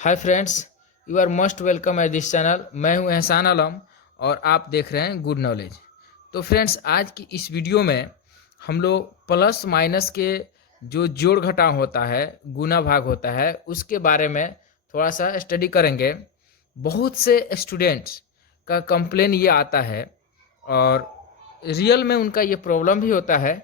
Hi friends, you are most welcome at this channel. मैं हूं एहसान आलम और आप देख रहे हैं गुड नॉलेज। तो फ्रेंड्स, आज की इस वीडियो में हम लोग प्लस माइनस के जो जोड़ घटाव होता है, गुना भाग होता है, उसके बारे में थोड़ा सा स्टडी करेंगे। बहुत से स्टूडेंट्स का कंप्लेन ये आता है और रियल में उनका ये प्रॉब्लम भी होता है।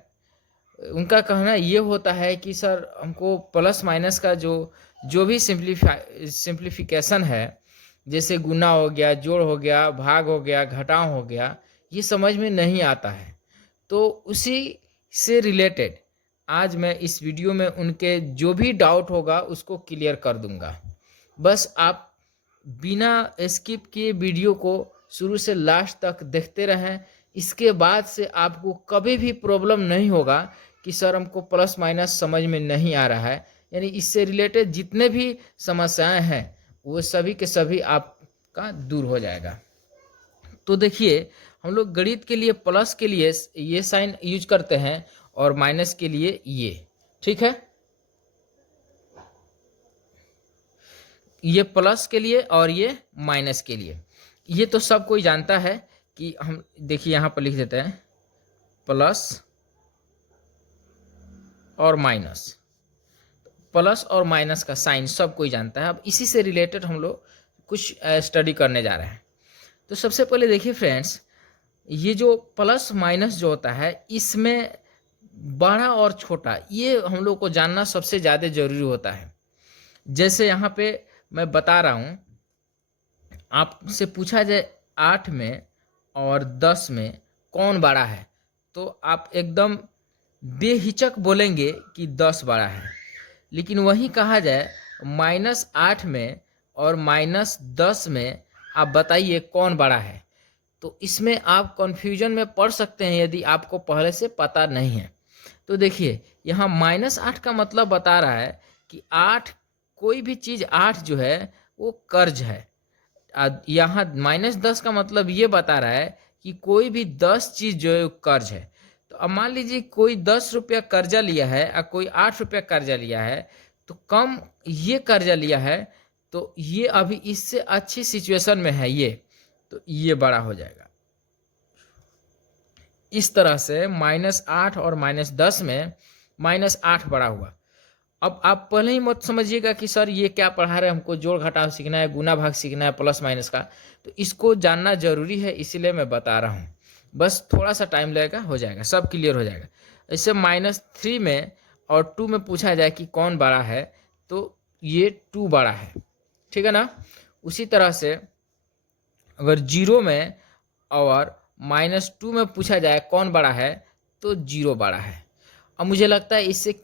उनका कहना ये होता है कि सर, हमको प्लस माइनस का जो जो भी सिंप्लीफिकेशन है, जैसे गुना हो गया, जोड़ हो गया, भाग हो गया, घटाव हो गया, ये समझ में नहीं आता है। तो उसी से रिलेटेड आज मैं इस वीडियो में उनके जो भी डाउट होगा उसको क्लियर कर दूंगा। बस आप बिना स्किप किए वीडियो को शुरू से लास्ट तक देखते रहें। इसके बाद से आपको कभी भी प्रॉब्लम नहीं होगा कि सर, हमको प्लस माइनस समझ में नहीं आ रहा है। यानी इससे रिलेटेड जितने भी समस्याएं हैं वो सभी के सभी आपका दूर हो जाएगा। तो देखिए, हम लोग गणित के लिए प्लस के लिए ये साइन यूज करते हैं और माइनस के लिए ये। ठीक है, ये प्लस के लिए और ये माइनस के लिए। ये तो सब कोई जानता है कि हम देखिए यहाँ पर लिख देते हैं प्लस और माइनस। प्लस और माइनस का साइन सब कोई जानता है। अब इसी से रिलेटेड हम लोग कुछ स्टडी करने जा रहे हैं। तो सबसे पहले देखिए फ्रेंड्स, ये जो प्लस माइनस जो होता है, इसमें बड़ा और छोटा ये हम लोग को जानना सबसे ज़्यादा जरूरी होता है। जैसे यहाँ पे मैं बता रहा हूँ, आपसे पूछा जाए 8 में और 10 में कौन बड़ा है, तो आप एकदम बेहिचक बोलेंगे कि 10 बड़ा है। लेकिन वहीं कहा जाए -8 में और -10 में आप बताइए कौन बड़ा है, तो इसमें आप कंफ्यूजन में पड़ सकते हैं यदि आपको पहले से पता नहीं है। तो देखिए, यहाँ -8 का मतलब बता रहा है कि 8, कोई भी चीज़ 8 जो है वो कर्ज है। यहाँ -10 का मतलब ये बता रहा है कि कोई भी 10 चीज़ जो है वो कर्ज है। तो अब मान लीजिए कोई 10 रुपया कर्जा लिया है और कोई 8 रुपया कर्जा लिया है, तो कम ये कर्जा लिया है, तो ये अभी इससे अच्छी सिचुएशन में है ये, तो ये बड़ा हो जाएगा। इस तरह से -8 और -10 में -8 बड़ा हुआ। अब आप पहले ही मत समझिएगा कि सर ये क्या पढ़ा रहे हैं, हमको जोड़ घटाव सीखना है, गुना भाग सीखना है, प्लस माइनस का। तो इसको जानना जरूरी है, इसीलिए मैं बता रहा हूँ। बस थोड़ा सा टाइम लगेगा, हो जाएगा, सब क्लियर हो जाएगा। इससे -3 में और 2 में पूछा जाए कि कौन बड़ा है, तो ये 2 बड़ा है। ठीक है ना। उसी तरह से अगर 0 में और -2 में पूछा जाए कौन बड़ा है, तो 0 बड़ा है। अब मुझे लगता है इससे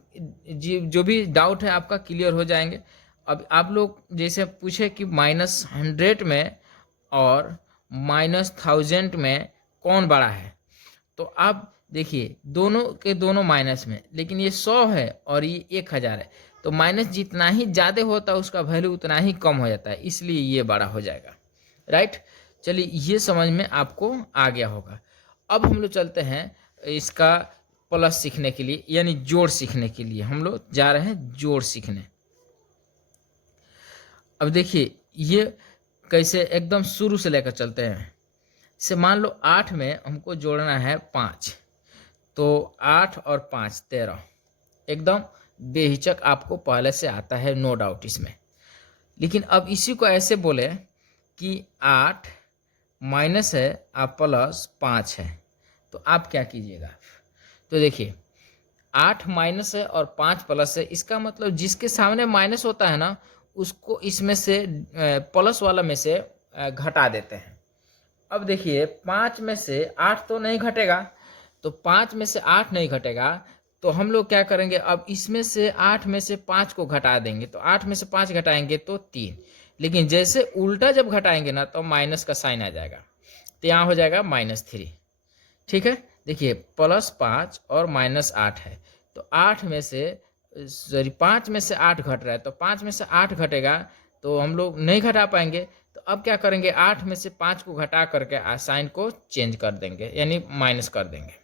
जो भी डाउट है आपका क्लियर हो जाएंगे। अब आप लोग जैसे पूछे कि -100 में और -1000 में कौन बड़ा है, तो आप देखिए दोनों के दोनों माइनस में, लेकिन ये 100 है और ये 1000 है, तो माइनस जितना ही ज़्यादा होता है उसका वैल्यू उतना ही कम हो जाता है, इसलिए ये बड़ा हो जाएगा। राइट, चलिए ये समझ में आपको आ गया होगा। अब हम लोग चलते हैं इसका प्लस सीखने के लिए, यानी जोड़ सीखने के लिए हम लोग जा रहे हैं जोड़ सीखने। अब देखिए ये कैसे, एकदम शुरू से लेकर चलते हैं। से मान लो 8 में हमको जोड़ना है 5, तो 8 और 5 13। एकदम बेहिचक आपको पहले से आता है, नो डाउट इसमें। लेकिन अब इसी को ऐसे बोले कि 8 माइनस है और प्लस 5 है, तो आप क्या कीजिएगा। तो देखिए 8 माइनस है और 5 प्लस है, इसका मतलब जिसके सामने माइनस होता है ना, उसको इसमें से प्लस वाला में से घटा देते हैं। अब देखिए 5 में से 8 तो नहीं घटेगा, तो 5 में से 8 नहीं घटेगा, तो हम लोग क्या करेंगे, अब इसमें से 8 में से 5 को घटा देंगे, तो 8 में से 5 घटाएंगे तो 3। लेकिन जैसे उल्टा जब घटाएंगे ना, तो माइनस का साइन आ जाएगा, तो यहाँ हो जाएगा -3। ठीक है, देखिए +5 और -8 है, तो 8 में से 5 में से 8 घट रहा है, तो 5 में से 8 घटेगा, तो हम लोग नहीं घटा पाएंगे। तो अब क्या करेंगे, 8 में से 5 को घटा करके साइन को चेंज कर देंगे, यानी माइनस कर देंगे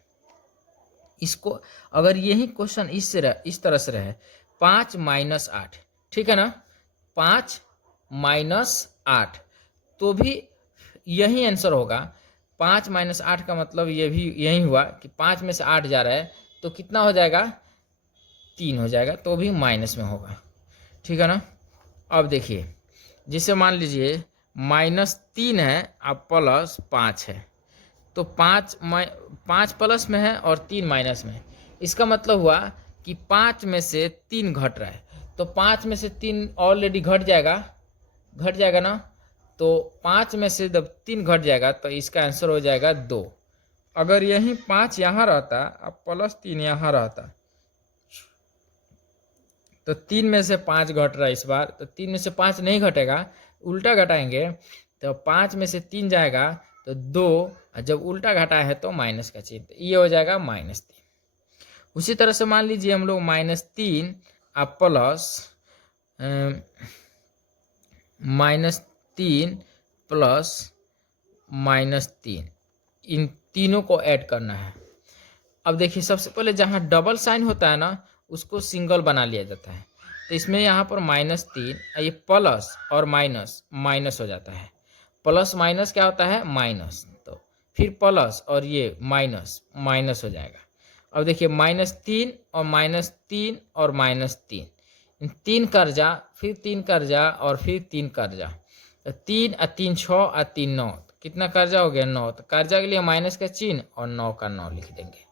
इसको। अगर यही क्वेश्चन इस तरह से रहे, 5 - 8, ठीक है ना, 5 -8, तो भी यही आंसर होगा। 5 - 8 का मतलब ये भी यही हुआ कि 5 में से 8 जा रहा है तो कितना हो जाएगा, 3 हो जाएगा, तो भी माइनस में होगा। ठीक है ना। अब देखिए, जिसे मान लीजिए -3 है अब +5 है, तो 5 प्लस में है और 3 माइनस में है। इसका मतलब हुआ कि 5 में से 3 घट रहा है, तो 5 में से 3 ऑलरेडी घट जाएगा ना। तो 5 में से जब 3 घट जाएगा तो इसका आंसर हो जाएगा 2। अगर यही 5 यहाँ रहता अब +3 यहाँ रहता, तो 3 में से 5 घट रहा है इस बार, तो 3 में से 5 नहीं घटेगा, उल्टा घटाएंगे तो 5 में से 3 जाएगा तो 2, और जब उल्टा घटा है तो माइनस का चिन्ह, तो ये हो जाएगा -3। उसी तरह से मान लीजिए हम लोग -3 अब -3 प्लस -3, इन तीनों को ऐड करना है। अब देखिए, सबसे पहले जहाँ डबल साइन होता है ना उसको सिंगल बना लिया जाता है। तो इसमें यहाँ पर -3, ये प्लस और माइनस माइनस हो जाता है। प्लस माइनस क्या होता है, माइनस, तो फिर प्लस और ये माइनस माइनस हो जाएगा। अब देखिए -3 और -3 और -3, इन 3 कर्जा, फिर 3 कर्जा और फिर 3 कर्जा, तो 3 और 3 6 और 3 9, कितना कर्जा हो गया, 9। तो कर्जा के लिए माइनस का चिन्ह और 9 का 9 लिख देंगे,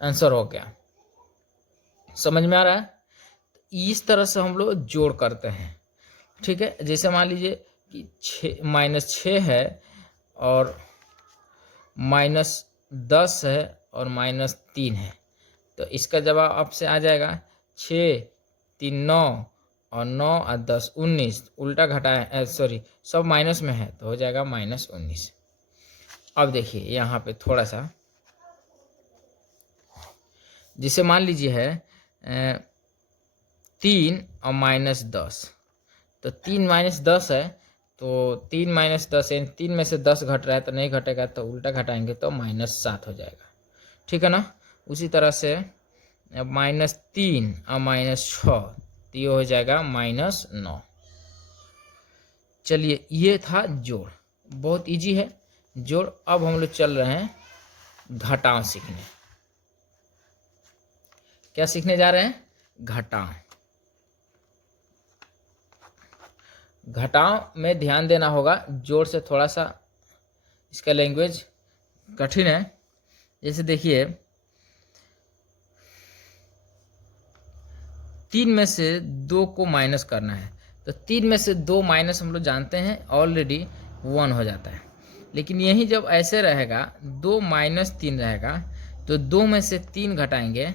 आंसर हो गया। समझ में आ रहा है। इस तरह से हम लोग जोड़ करते हैं। ठीक है, जैसे मान लीजिए कि -6 है और -10 है और -3 है, तो इसका जवाब आपसे आ जाएगा 6 3 9 और 9 और 10 19, उल्टा घटाए सॉरी सब माइनस में है तो हो जाएगा -19। अब देखिए यहाँ पे थोड़ा सा, जिसे मान लीजिए है 3 और -10, तो 3 - 10 है, तो 3 - 10 यानी 3 में से 10 घट रहा है तो नहीं घटेगा, तो उल्टा घटाएंगे तो -7 हो जाएगा। ठीक है ना। उसी तरह से -3 और -6, तो ये हो जाएगा -9। चलिए, ये था जोड़, बहुत इजी है जोड़। अब हम लोग चल रहे हैं घटाव सीखने। क्या सीखने जा रहे हैं, घटाव। घटाव में ध्यान देना होगा, जोड़ से थोड़ा सा इसका लैंग्वेज कठिन है। जैसे देखिए, 3 में से 2 को माइनस करना है, तो 3 में से 2 माइनस हम लोग जानते हैं ऑलरेडी 1 हो जाता है। लेकिन यही जब ऐसे रहेगा 2 - 3 रहेगा, तो 2 में से 3 घटाएंगे,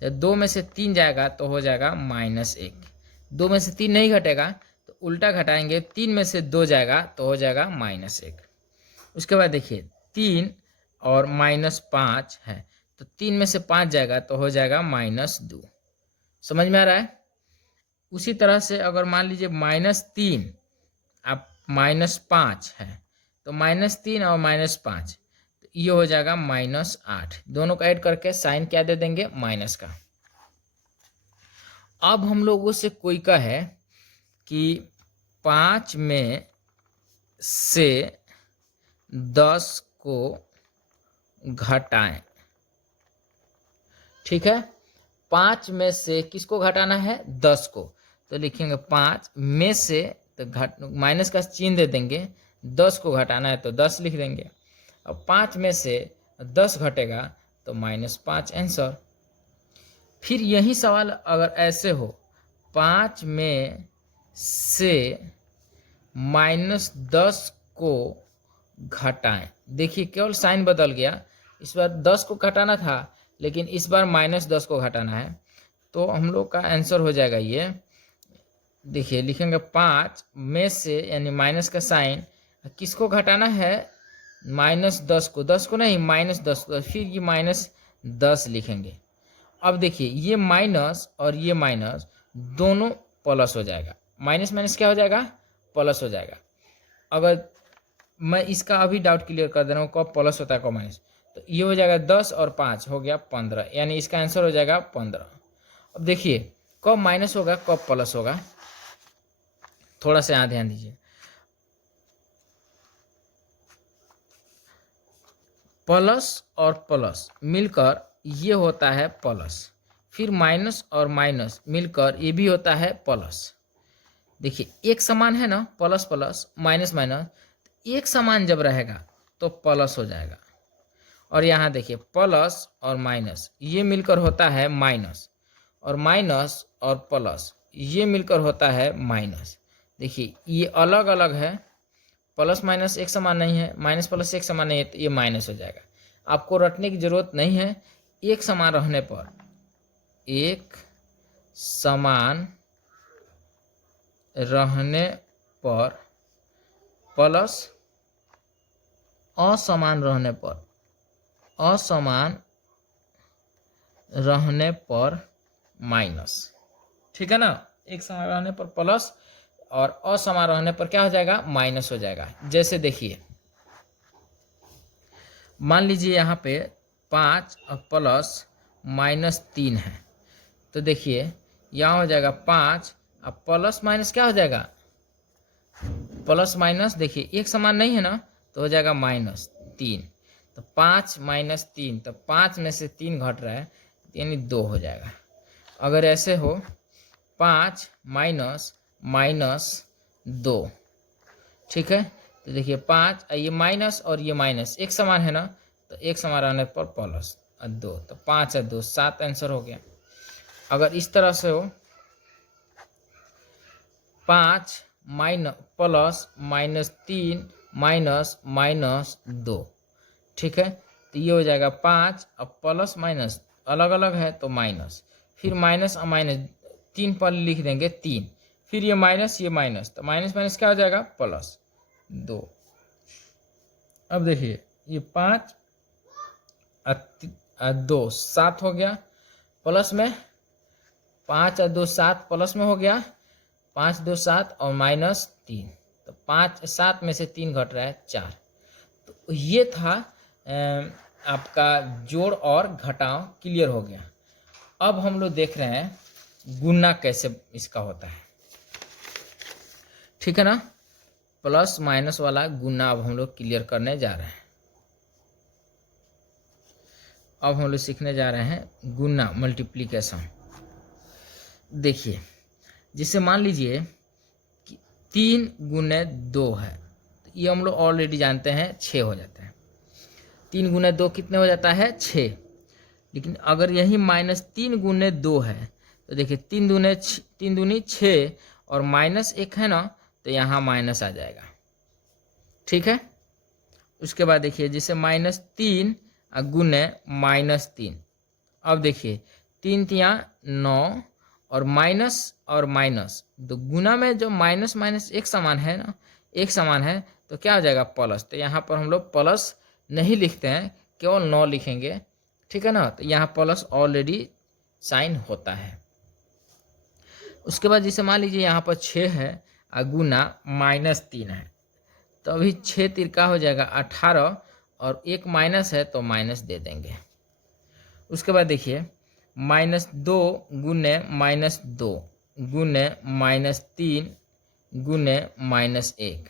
तो 2 में से 3 जाएगा तो हो जाएगा -1। 2 में से 3 नहीं घटेगा तो उल्टा घटाएंगे, 3 में से 2 जाएगा तो हो जाएगा -1। उसके बाद देखिए 3 और -5 है, तो 3 में से 5 जाएगा तो हो जाएगा -2। समझ में आ रहा है। उसी तरह से अगर मान लीजिए -3 अब -5 है, तो -3 और -5, तो ये हो जाएगा -8। दोनों को ऐड करके साइन क्या दे देंगे, माइनस का। अब हम लोगों से कोई का है कि 5 में से 10 को घटाएं। ठीक है, 5 में से किसको घटाना है, 10 को, तो लिखेंगे 5 में से, तो माइनस का चिन्ह दे देंगे, 10 को घटाना है तो 10 लिख देंगे। अब 5 में से 10 घटेगा तो -5 आंसर। फिर यही सवाल अगर ऐसे हो, 5 में से -10 को घटाएं। देखिए केवल साइन बदल गया, इस बार 10 को घटाना था लेकिन इस बार -10 को घटाना है, तो हम लोग का आंसर हो जाएगा ये। देखिए लिखेंगे 5 में से, यानी माइनस का साइन, किसको घटाना है, -10 को, 10 को नहीं, -10 को, फिर ये -10 लिखेंगे। अब देखिए ये माइनस और ये माइनस दोनों प्लस हो जाएगा, माइनस माइनस क्या हो जाएगा, प्लस हो जाएगा। अगर मैं इसका अभी डाउट क्लियर कर दे रहा हूँ, कब प्लस होता है कब माइनस, तो ये हो जाएगा 10 और 5 हो गया 15, यानी इसका आंसर हो जाएगा 15। अब देखिए कब माइनस होगा कब प्लस होगा, थोड़ा सा यहाँ ध्यान दीजिए। प्लस और प्लस मिलकर ये होता है प्लस, फिर माइनस और माइनस मिलकर ये भी होता है प्लस। देखिए एक समान है ना, प्लस प्लस माइनस माइनस, एक समान जब रहेगा तो प्लस हो जाएगा। और यहाँ देखिए प्लस और माइनस ये मिलकर होता है माइनस, और माइनस और प्लस ये मिलकर होता है माइनस। देखिए ये अलग अलग है, प्लस माइनस एक समान नहीं है, माइनस प्लस एक समान नहीं है, तो ये माइनस हो जाएगा। आपको रटने की ज़रूरत नहीं है, एक समान रहने पर, एक समान रहने पर प्लस, असमान रहने पर, असमान रहने पर माइनस। ठीक है ना, एक समान रहने पर प्लस और असमान रहने पर क्या हो जाएगा, माइनस हो जाएगा। जैसे देखिए मान लीजिए यहाँ पे 5 और प्लस माइनस 3 है, तो देखिए यहाँ हो जाएगा 5 और प्लस माइनस क्या हो जाएगा, प्लस माइनस। देखिए एक समान नहीं है ना, तो हो जाएगा -3, तो 5 माइनस 3, तो 5 में से 3 घट रहा है यानी 2 हो जाएगा। अगर ऐसे हो 5 माइनस माइनस 2, ठीक है, तो देखिए 5 ये माइनस और ये माइनस एक समान है ना, तो एक समान रहने पर प्लस और 2, तो 5 और 2 7 आंसर हो गया। अगर इस तरह से हो 5 माइनस प्लस -3 माइनस माइनस 2, ठीक है, तो ये हो जाएगा 5 और प्लस माइनस अलग अलग है तो माइनस, फिर माइनस और माइनस 3 पर लिख देंगे 3, फिर ये माइनस, तो माइनस माइनस क्या हो जाएगा, +2। अब देखिए ये 5 और 2 7 हो गया, प्लस में 5 और 2 7 प्लस में हो गया, 5 2 7 और -3, तो 5 7 में से 3 घट रहा है 4। तो ये था आपका जोड़ और घटाव क्लियर हो गया। अब हम लोग देख रहे हैं गुणा कैसे इसका होता है, ठीक है ना। प्लस माइनस वाला गुणा अब हम लोग क्लियर करने जा रहे हैं। अब हम लोग सीखने जा रहे हैं गुणा, मल्टीप्लिकेशन। देखिए जिसे मान लीजिए कि 3 गुने 2 है, तो ये हम लोग ऑलरेडी जानते हैं 6 हो जाता है। 3 गुने 2 कितने हो जाता है, 6। लेकिन अगर यही -3 गुने 2 है, तो देखिए 3 दूनी 6 और -1 है ना, तो यहाँ माइनस आ जाएगा, ठीक है। उसके बाद देखिए जैसे -3 गुने -3, अब देखिए 3 तिया 9 और माइनस, तो गुना में जो माइनस माइनस एक समान है ना, एक समान है, तो क्या हो जाएगा, प्लस। तो यहाँ पर हम लोग प्लस नहीं लिखते हैं, केवल 9 लिखेंगे, ठीक है ना। तो यहाँ प्लस ऑलरेडी साइन होता है। उसके बाद जैसे मान लीजिए यहाँ पर 6 है गुना -3 है, तो अभी 6 तिरका हो जाएगा 18 और एक माइनस है तो माइनस दे देंगे। उसके बाद देखिए -2 गुने -2 गुने -3 गुने -1।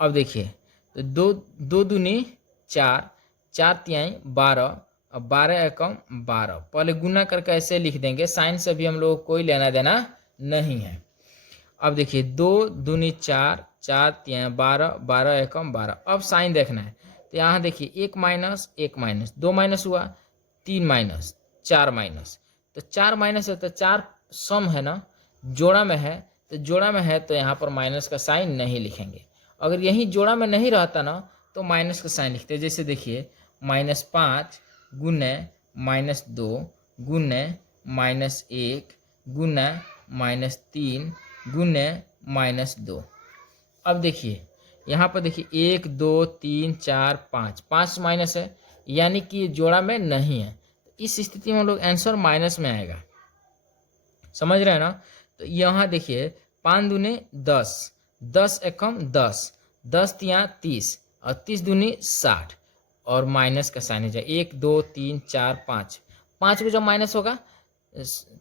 अब देखिए तो 2 दूनी 4, 4 तिहाई 12 और 12 एकम 12। पहले गुना करके ऐसे लिख देंगे, साइन से भी हम लोग को कोई लेना देना नहीं है। अब देखिए 2 दूनी 4, 4 तिहाई 12, 12 एकम 12। अब साइन देखना है, तो यहाँ देखिए 1 माइनस 1 माइनस, 2 माइनस हुआ, 3 माइनस, 4 माइनस। तो 4 माइनस है तो 4 सम है ना, जोड़ा में है, तो जोड़ा में है तो यहाँ पर माइनस का साइन नहीं लिखेंगे। अगर यही जोड़ा में नहीं रहता ना, तो माइनस का साइन लिखते हैं। जैसे देखिए -5 गुने -2 गुने -1 गुना -3 गुने -2। अब देखिए यहाँ पर देखिए 1 2 3 4 5, 5 माइनस है, यानी कि ये जोड़ा में नहीं है। इस स्थिति में हम लोग आंसर माइनस में आएगा, समझ रहे हैं ना। तो यहाँ देखिए 5 दूने 10, 10 एकम 10, 10 तिया 30 और 30 दूनी 60 और माइनस का साइन हो जाए। 1 2 3 4 5, 5 को जब माइनस होगा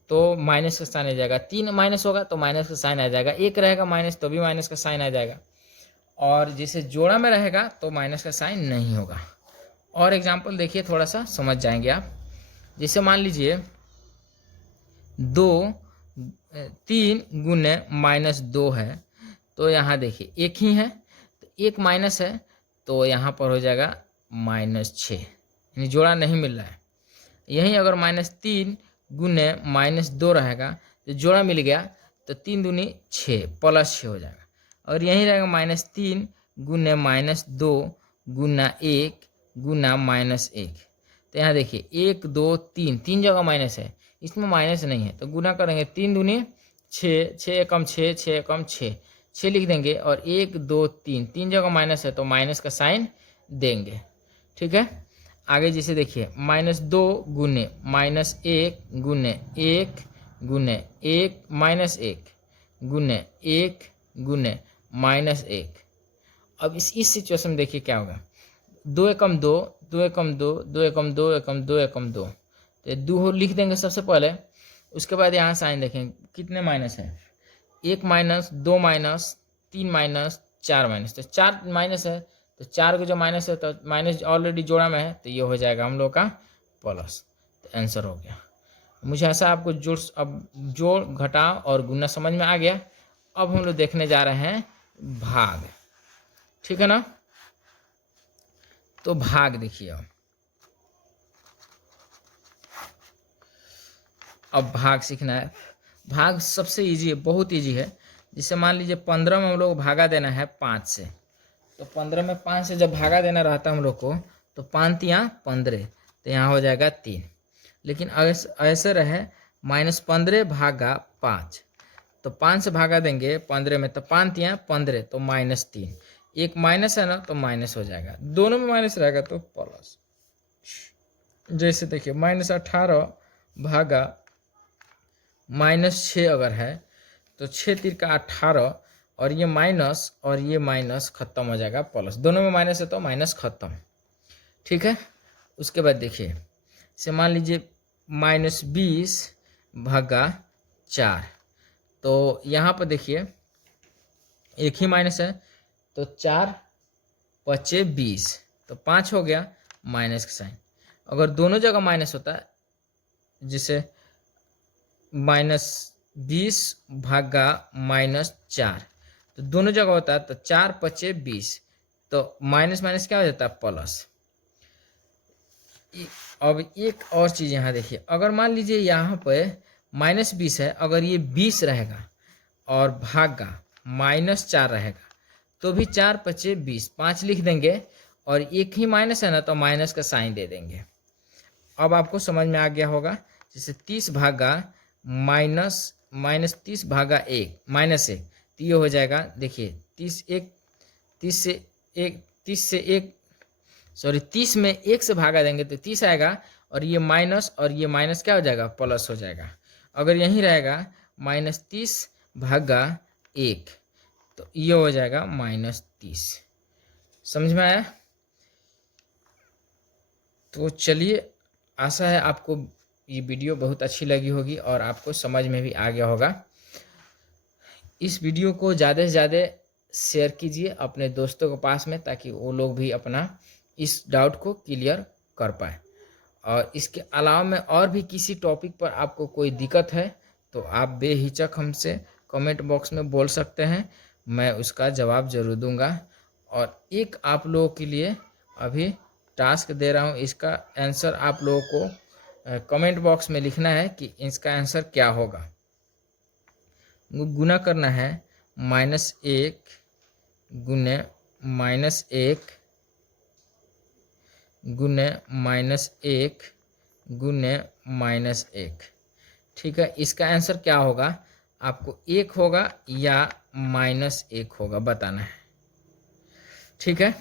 तो माइनस का साइन आ जाएगा, 3 माइनस होगा तो माइनस का साइन आ जाएगा, 1 रहेगा माइनस तो भी माइनस का साइन आ जाएगा, और जैसे जोड़ा में रहेगा तो माइनस का साइन नहीं होगा। और एग्जाम्पल देखिए, थोड़ा सा समझ जाएंगे आप। जैसे मान लीजिए 3 गुने -2 है, तो यहाँ देखिए एक ही है, तो एक माइनस है, तो यहाँ पर हो जाएगा -6, यानी जोड़ा नहीं मिल रहा है। यहीं अगर -3 गुने -2 रहेगा तो जोड़ा मिल गया, तो 3 दूनी 6 +6 हो जाएगा। और यहीं रहेगा -3 गुने -2 गुना 1 गुना -1, तो यहाँ देखिए 1 2 3, 3 जगह माइनस है, इसमें माइनस नहीं है, तो गुना करेंगे 3 दूनी 6, 6 एकम 6, 6 एकम 6, 6 लिख देंगे। और 1 2 3, 3 जगह माइनस है, तो माइनस का साइन देंगे। ठीक है, आगे जैसे देखिए -2 गुने -1 गुने 1 गुने 1 -1 गुने 1 गुने -1। अब इस सिचुएशन में देखिए क्या होगा, 2 एकम 2, 2 एकम 2, 2 एकम 2 एकम 2 एकम 2, तो 2 लिख देंगे सबसे पहले। उसके बाद यहाँ साइन देखेंगे कितने माइनस है, 1 माइनस 2 माइनस 3 माइनस 4 माइनस, तो 4 माइनस है, तो 4 को जो माइनस है, तो माइनस ऑलरेडी जोड़ा में है, तो ये हो जाएगा हम लोग का प्लस। तो आंसर हो गया। मुझे ऐसा आपको अब जोड़ घटाव और गुना समझ में आ गया। अब हम लोग देखने जा रहे हैं भाग। ठीक है ना, तो भाग देखिए। अब भाग सीखना है। भाग सबसे इजी है, बहुत इजी है। जैसे मान लीजिए 15 में हम लोग भागा देना है 5 से, तो 15 में 5 से जब भागा देना रहता है हम लोग को, तो 5 यहाँ 15, तो यहाँ हो जाएगा 3। लेकिन ऐसे रहे -15 भागा 5, तो 5 से भागा देंगे 15 में, तो 5 यहाँ 15, तो -3। एक माइनस है ना, तो माइनस हो जाएगा, दोनों में माइनस रहेगा तो प्लस। जैसे देखिए -18 भागा -6 अगर है, तो 6 तीर का 18, और ये माइनस और ये माइनस खत्म हो जाएगा प्लस, दोनों में माइनस है तो माइनस खत्म। ठीक है, उसके बाद देखिए से मान लीजिए -20 भागा 4, तो यहाँ पर देखिए एक ही माइनस है, तो 4 × 20, तो 5 हो गया, माइनस का साइन। अगर दोनों जगह माइनस होता है, जिसे -20 भागा -4, तो दोनों जगह होता है, तो 4 × 20, तो माइनस माइनस क्या हो जाता है प्लस। अब एक और चीज़ यहाँ देखिए, अगर मान लीजिए यहाँ पे -20 है, अगर ये 20 रहेगा और भागा -4 रहेगा, तो भी 4 × 20, 5 लिख देंगे, और एक ही माइनस है ना, तो माइनस का साइन दे देंगे। अब आपको समझ में आ गया होगा। जैसे 30 भागा -30 भागा 1 -1, तो ये हो जाएगा देखिए 30 में 1 से भागा देंगे तो 30 आएगा, और ये माइनस क्या हो जाएगा प्लस हो जाएगा। अगर यहीं रहेगा -30 भागा 1, तो ये हो जाएगा -30। समझ में आया? तो चलिए, आशा है आपको ये वीडियो बहुत अच्छी लगी होगी और आपको समझ में भी आ गया होगा। इस वीडियो को ज़्यादा से ज़्यादा शेयर कीजिए अपने दोस्तों के पास में, ताकि वो लोग भी अपना इस डाउट को क्लियर कर पाए। और इसके अलावा में और भी किसी टॉपिक पर आपको कोई दिक्कत है, तो आप बेहिचक हमसे कमेंट बॉक्स में बोल सकते हैं, मैं उसका जवाब ज़रूर दूंगा। और एक आप लोगों के लिए अभी टास्क दे रहा हूँ, इसका आंसर आप लोगों को कमेंट बॉक्स में लिखना है कि इसका आंसर क्या होगा। गुना करना है -1 गुने -1 गुने -1 गुने -1। ठीक है, इसका आंसर क्या होगा, आपको 1 होगा या -1 होगा बताना है। ठीक है।